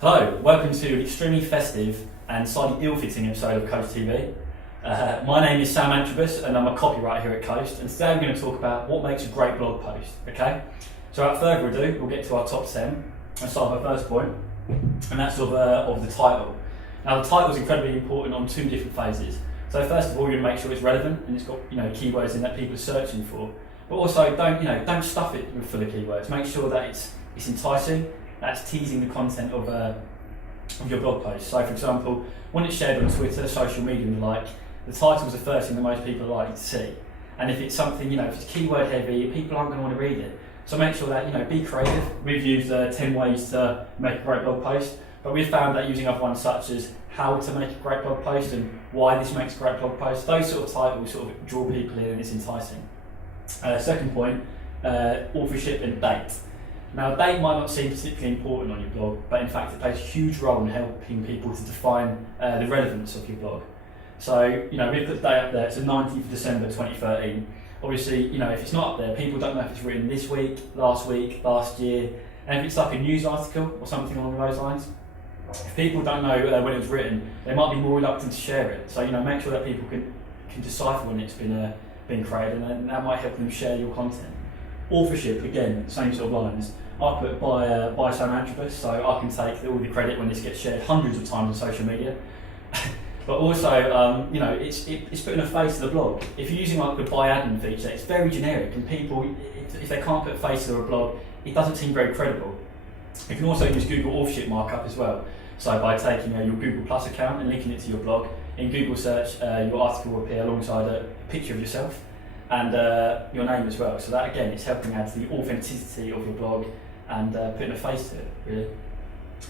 Hello, welcome to an extremely festive and slightly ill-fitting episode of Coast TV. My name is Sam Antrobus and I'm a copywriter here at Coast, and today we're going to talk about what makes a great blog post, okay? So without further ado, we'll get to our top 10 and start with our first point, and that's of the title. Now the title is incredibly important on two different phases. So first of all, you're going to make sure it's relevant and it's got keywords in that people are searching for, but also don't stuff it with full of keywords. Make sure that it's enticing. That's teasing the content of your blog post. So for example, when it's shared on Twitter, social media and the like, the title is the first thing that most people are likely to see. And if it's something, if it's keyword heavy, people aren't going to want to read it. So make sure that, be creative. We've used 10 ways to make a great blog post, but we've found that using other ones such as how to make a great blog post and why this makes a great blog post, those sort of titles sort of draw people in and it's enticing. Second point, authorship and date. Now, date might not seem particularly important on your blog, but in fact it plays a huge role in helping people to define the relevance of your blog. So, we've put the date up there, it's the 19th of December 2013. Obviously, if it's not up there, people don't know if it's written this week, last year, and if it's like a news article or something along those lines, if people don't know when it was written, they might be more reluctant to share it. So, make sure that people can decipher when it's been created, and that might help them share your content. Authorship, again, same sort of lines. I put by Sam Antrobus, so I can take all the credit when this gets shared hundreds of times on social media. But also, it's putting a face to the blog. If you're using like the by admin feature, it's very generic, and people, if they can't put a face to a blog, it doesn't seem very credible. You can also use Google authorship markup as well. So by taking your Google Plus account and linking it to your blog, in Google search, your article will appear alongside a picture of yourself and your name as well. So that again, it's helping add to the authenticity of your blog and putting a face to it, really.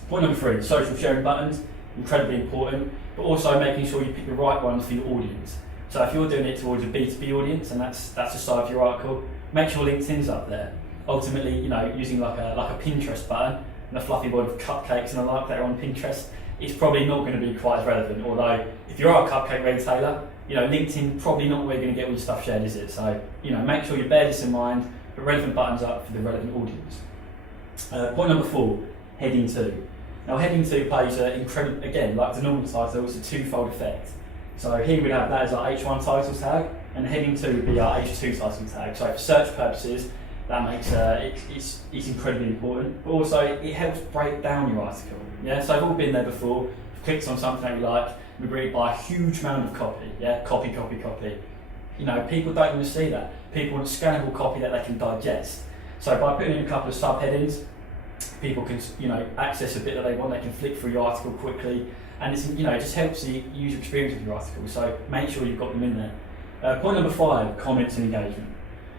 Point number 3, social sharing buttons, incredibly important, but also making sure you pick the right ones for your audience. So if you're doing it towards a B2B audience, and that's the side of your article, make sure LinkedIn's up there. Ultimately, using like a Pinterest button and a fluffy board of cupcakes and the like that are on Pinterest, it's probably not going to be quite as relevant. Although if you are a cupcake retailer, LinkedIn probably not where you're going to get all your stuff shared, is it? So, make sure you bear this in mind, put relevant buttons up for the relevant audience. Point number 4, heading 2. Now, heading 2 plays incredible, again, like the normal title, it's a twofold effect. So here we'd have that as our H1 title tag, and heading 2 would be our H2 title tag. So for search purposes, that makes it's incredibly important, but also it helps break down your article. Yeah, so I've all been there before. You've clicked on something that you like, we read by a huge amount of copy. Yeah, copy. People don't want to see that. People want scannable copy that they can digest. So by putting in a couple of subheadings, people can access a bit that they want. They can flick through your article quickly, and it's it just helps the user experience of your article. So make sure you've got them in there. Point number 5, comments and engagement.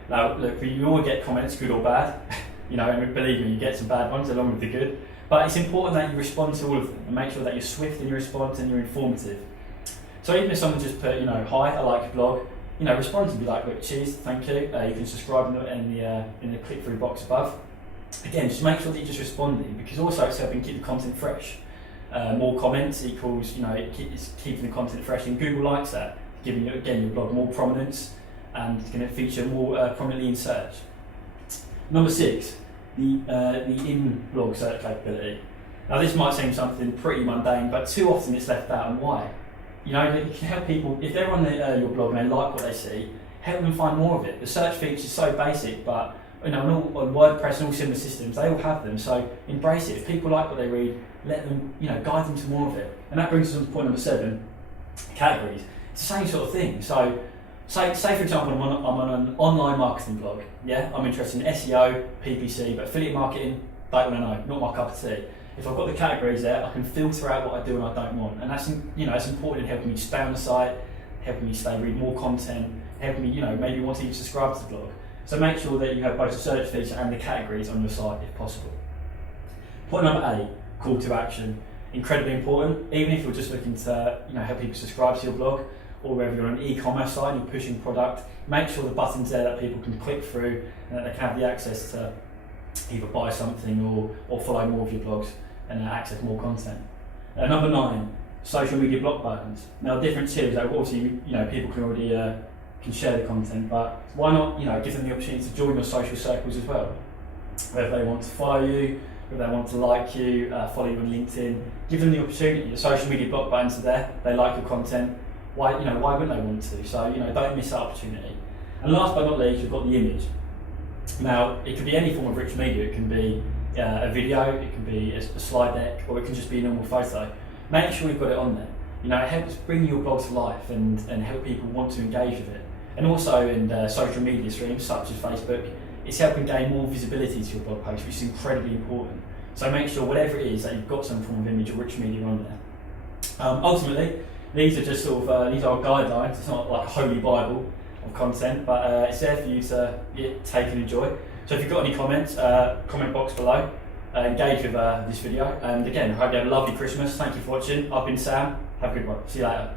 Now, look, you all get comments, good or bad. And believe me, you get some bad ones along with the good. But it's important that you respond to all of them and make sure that you're swift in your response and you're informative. So even if someone just put, hi, I like your blog, respond and be like, look, cheers, thank you. You can subscribe in the click-through box above. Again, just make sure that you're just responding, because also it's helping keep the content fresh. More comments equals, it's keeping the content fresh, and Google likes that, giving your blog more prominence and it's going to feature more prominently in search. Number 6. The in-blog search capability. Now this might seem something pretty mundane, but too often it's left out, and why? You can help people, if they're on your blog and they like what they see, help them find more of it. The search feature is so basic, but on WordPress and all similar systems, they all have them, so embrace it. If people like what they read, let them, guide them to more of it. And that brings us on to point number 7, categories. It's the same sort of thing. So Say for example, I'm on an online marketing blog. Yeah, I'm interested in SEO, PPC, but affiliate marketing, don't want to know, not my cup of tea. If I've got the categories there, I can filter out what I do and I don't want, and that's it's important in helping me stay on the site, helping me read more content, helping me maybe want to even subscribe to the blog. So make sure that you have both the search feature and the categories on your site if possible. Point number 8, call to action, incredibly important. Even if you're just looking to help people subscribe to your blog, or whether you're on an e-commerce site and you're pushing product, make sure the button's there that people can click through and that they can have the access to either buy something or follow more of your blogs and access more content. Number 9, social media block buttons. Now the difference here is that obviously people can already can share the content, but why not give them the opportunity to join your social circles as well? whether they want to follow you, whether they want to like you, follow you on LinkedIn. Give them the opportunity. The social media block buttons are there. They like your content. Why wouldn't they want to? So don't miss that opportunity. And last but not least, you've got the image. Now, it can be any form of rich media. It can be a video, it can be a slide deck, or it can just be a normal photo. Make sure you've got it on there. It helps bring your blog to life and help people want to engage with it. And also in social media streams such as Facebook, it's helping gain more visibility to your blog post, which is incredibly important. So make sure whatever it is that you've got some form of image or rich media on there. Ultimately, these are just these are guidelines. It's not like a holy Bible of content, but it's there for you to take and enjoy. So if you've got any comments, comment box below. Engage with this video. And again, I hope you have a lovely Christmas. Thank you for watching. I've been Sam. Have a good one. See you later.